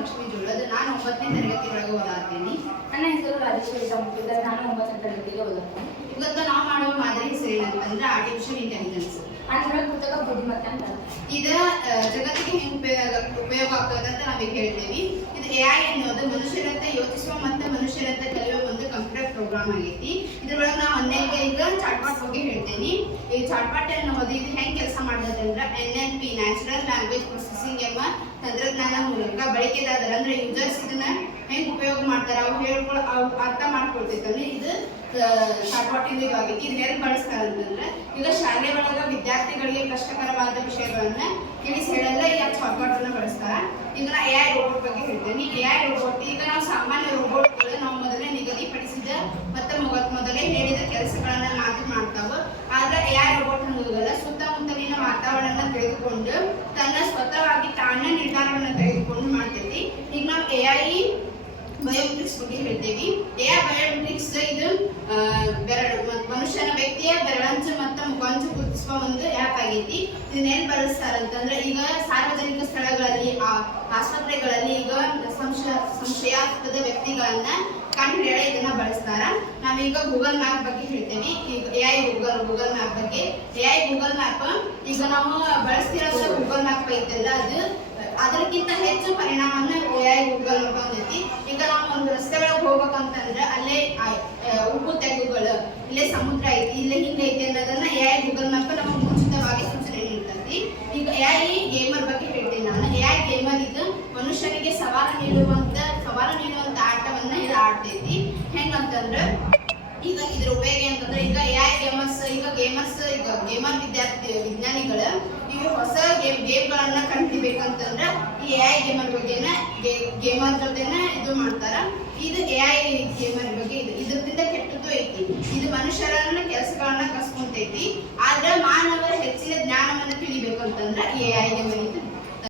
ಲಕ್ಷ್ಮೀ ಜೋಳದ. ನಾನು 9ನೇ ತರಗತಿ ಒಳಗೆ ಓದಾತೀನಿ. ನನ್ನ ಹೆಸರು ರಾಜೇಶ್ವರಿ ಸಂಪುಟದಲ್ಲಿ ನಾನು 9ನೇ ತರಗತಿಗೆ ಓದುತ್ತೇನೆ. ಇವತ್ತು ನಾವು ಮಾಡುವ ಮಾದರಿ ಹೆಸರು ಏನಂತಂದ್ರೆ ಆರ್ಟಿಫಿಷಿಯಲ್ ಇಂಟೆಲಿಜೆನ್ಸ್. ಅಂದ್ರೆ ಕೃತಕ ಬುದ್ಧಿಮತ್ತೆ ಅಂತ. ಇದು ಜಗತ್ತಿಗೆ ಹೆಂಗೆ ಉಪಯೋಗ ಆಗ್ತದೆ ಅಂತ ನಾವೀಗ ಹೇಳ್ತೇವೆ. ಇದು AI ಅನ್ನೋದು ಮನುಷ್ಯರಂತೆ ಯೋಚಿಸುವ ಮತ್ತು ಮನುಷ್ಯರಂತೆ ಕಲಿಯುವ ಒಂದು ಕಂಪ್ಯೂಟರ್ ಪ್ರೋಗ್ರಾಮ್ ಆಗೈತಿ. ಇದ್ರೊಳಗೆ ನಾವು ಅನೇಕ ಈಗ ಚಾಟ್ಪಾಟ್ ಬಗ್ಗೆ ಹೇಳ್ತೇನೆ. ಈ ಚಾಟ್ಪಾಟ್ ಅನ್ನೋದು ಇದು ಹೆಂಗೆ ಕೆಲಸ ಮಾಡ್ತದೆ ಅಂದ್ರೆ NLP ನ್ಯಾಚುರಲ್ ಲ್ಯಾಂಗ್ವೇಜ್ ಪ್ರೊಸೆಸಿಂಗ್ ಎಂಬ ತಂತ್ರಜ್ಞಾನ ಮೂಲಕ ಬಳಕೆದಾರರು ಅಂದ್ರೆ ಯೂಸರ್ಸ್ ಇದನ್ನ ಹೆಂಗೆ ಉಪಯೋಗ ಮಾಡ್ತಾರೆ ಅವ್ರು ಅರ್ಥ ಮಾಡ್ಕೊಳ್ತೈತಂದ್ರೆ ಇದು ಚಾಟ್ಪಾಟ್ ಇದು ಆಗೈತಿ. ಇದು ಹೆಂಗೆ ಬಳಸ್ತಾರೆ ಅಂತಂದ್ರೆ ಈಗ ಶಾಲೆ ಒಳಗೆ ವಿದ್ಯಾರ್ಥಿಗಳಿಗೆ ಕಷ್ಟಕರವಾದ ವಿಷಯಗಳನ್ನ ತಿಳಿಸಿ ಹೇಳಲ್ಲ ಈ ಚಾಟ್ಪಾಟ್ ಅನ್ನ ಬಳಸ್ತಾರ. ಈಗ ನಾ AI ರೋಬೋಟ್ ಬಗ್ಗೆ ಹೇಳ್ತೇನೆ. AI ರೋಬೋಟ್ ಈಗ ನಾವು ಸಾಮಾನ್ಯ ರೋಬೋಟ್ಗಳು ನಾವು ಮೊದಲೇ ನಿಗದಿಪಡಿಸಿದ ಮತ್ತೆ ಮೊದಲೇ ಹೇಳಿದ ಕೆಲಸಗಳನ್ನ ಮಾತ್ರ ಮಾಡ್ತಾವ. ಆದ್ರೆ AI ರೋಬೋಟ್ ಅನ್ನೋದಲ್ಲ, ಸುತ್ತಮುತ್ತಲಿನ ವಾತಾವರಣ ತಿಳಿದುಕೊಂಡು ತನ್ನ ಸ್ವತಃವಾಗಿ ತಾನೇ ನಿರ್ಧಾರವನ್ನು ತೆಗೆದುಕೊಂಡು ಮಾಡ್ತೈತಿ. ಈಗ ನಾವು AI ಬಯೋಮೆಟ್ರಿಕ್ಸ್ ಬಗ್ಗೆ ಹೇಳ್ತೀವಿ. AI ಬಯೋಮೆಟ್ರಿಕ್ಸ್ ಇದು ಮನುಷ್ಯನ ವ್ಯಕ್ತಿಯ ಬೆರಳಂಚು ಮತ್ತು ಮುಖಾಂಚು ಗುರುತಿಸುವ ಒಂದು ಆ್ಯಪ್ ಆಗೈತಿ. ಇದನ್ನೇನು ಬಳಸ್ತಾರಂತಂದ್ರೆ ಈಗ ಸಾರ್ವಜನಿಕ ಸ್ಥಳಗಳಲ್ಲಿ ಆಸ್ಪತ್ರೆಗಳಲ್ಲಿ ಈಗ ಸಂಶಯಾಸ್ಪದ ವ್ಯಕ್ತಿಗಳನ್ನ ಕಂಡುಹಿಡಿಯಲು ಇದನ್ನ ಬಳಸ್ತಾರ. ನಾವೀಗ ಗೂಗಲ್ ಮ್ಯಾಪ್ ಬಗ್ಗೆ ಹೇಳ್ತೇವೆ. ಈಗ AI ಗೂಗಲ್ ಮ್ಯಾಪ್ ಬಗ್ಗೆ. AI ಗೂಗಲ್ ಮ್ಯಾಪ್ ಈಗ ನಾವು ಬಳಸ್ತಿರೋದು ಗೂಗಲ್ ಮ್ಯಾಪ್ ಐತಲ್ಲ, ಅದಕ್ಕಿಂತ ಹೆಚ್ಚು ಪರಿಣಾಮನ AI ಗೂಗಲ್ ಮ್ಯಾಪ್ ಹೊಂದೈತಿ. ಈಗ ನಾವು ಒಂದು ರಸ್ತೆ ಒಳಗೆ ಹೋಗ್ಬೇಕಂತಂದ್ರೆ ಅಲ್ಲೇ ಉಪ್ಪು ತೆಗ್ಗುಗಳು, ಇಲ್ಲೇ ಸಮುದ್ರ ಐತಿ, ಇಲ್ಲೇ ಹಿಂಗೈತಿ ಅನ್ನೋದನ್ನ AI ಗೂಗಲ್ ಮ್ಯಾಪ್ ನಮಗೆ ಮುಂಚಿತವಾಗಿ ಸೂಚನೆ ನೀಡ್ತೈತಿ. ಈಗ AI ಗೇಮರ್ ಬಗ್ಗೆ ಹೇಳ್ತೀನಿ ನಾನು. AI ಗೇಮರ್ ಇದು ಮನುಷ್ಯನಿಗೆ ಸವಾಲು ನೀಡುವಂತ ಆಟವನ್ನ ಇದು ಆಡ್ತೈತಿ. ಹೆಂಗಂತಂದ್ರೆ ಈಗ ಇದ್ರ ಉಪಯೋಗ ಅಂತಂದ್ರೆ ಈಗ AI ಗೇಮರ್ಸ್ ಈಗ ಗೇಮರ್ ವಿಜ್ಞಾನಿಗಳು ಇವು ಹೊಸ ಗೇಮ್ಗಳನ್ನ ಕಂಡುಹಿಡಿಬೇಕಂತಂದ್ರೆ ಈ AI ಗೇಮರ್ ಬಗ್ಗೆನ ಗೇಮರ್ ಜೊತೆನ ಇದು ಮಾಡ್ತಾರ. ಇದು AI ಗೇಮರ್ ಬಗ್ಗೆ ಇದ್ರದಿಂದ ಕೆಟ್ಟದ್ದು ಐತಿ. ಇದು ಮನುಷ್ಯರನ್ನ ಕೆಲಸಗಳನ್ನ ಕಸ್ಕೊಂತೈತಿ. ಆದ್ರೆ ಮಾನವರ ಹೆಚ್ಚಿನ ಜ್ಞಾನವನ್ನ ತಿಳಿಬೇಕಂತಂದ್ರೆ ಈ AI ಗೇಮರ್